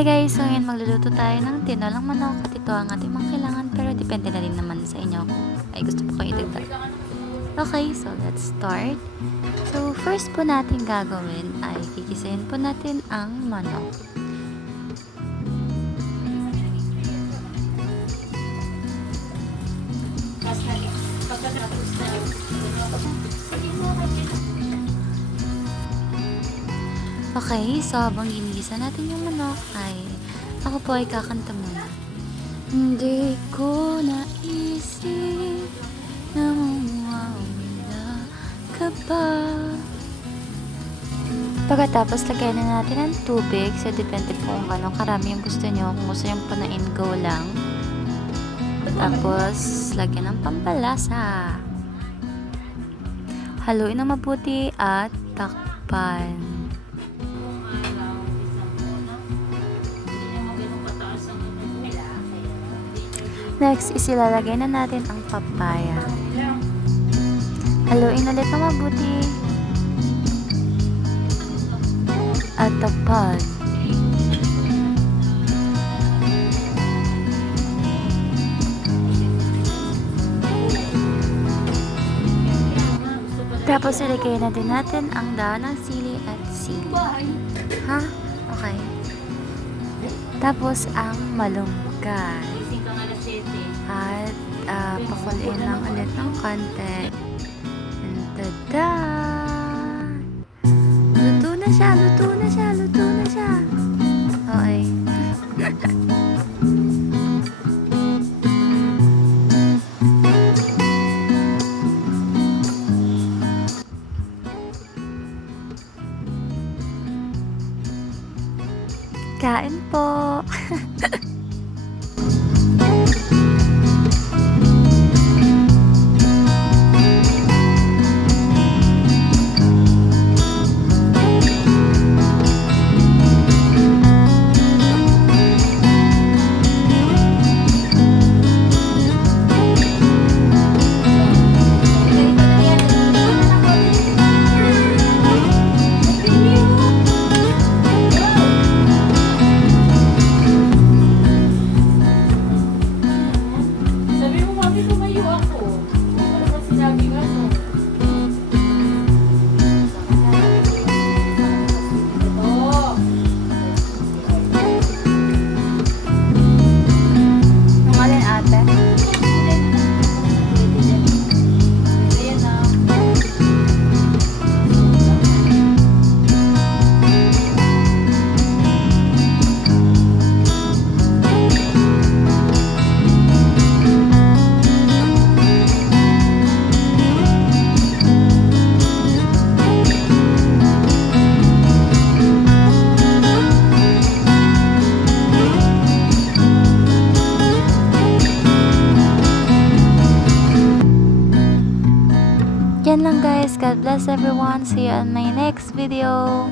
Hi guys! So ngayon magluluto tayo ng tinolang manok at ito ang ating mga kailangan pero depende na din naman sa inyo kung ay gusto po kayo idagdag. Okay, so let's start. So first po natin gagawin ay kikisahin po natin ang manok. Okay, so habang ginigisa natin yung manok ay ako po ay kakanta muna. Hindi ko naisip na mawawala ka ba. Pagkatapos lagyan na natin ng tubig. So depende po kung anong karami yung gusto nyo. Kung gusto yung punain, go lang. Tapos lagyan ng pampalasa. Haluin ng mabuti at takpan. Next, isilalagay na natin ang papaya. Haluin ulit na mabuti. At takpan. Tapos ilagay na din natin ang dahon ng sili at sili. Ha? Okay. Tapos ang malunggay. At pakuliin lang ulit ng konti. And tada! Luto na siya! Luto na siya! Luto na siya! Okay. Kain po! Yan lang guys. God bless everyone. See you on my next video.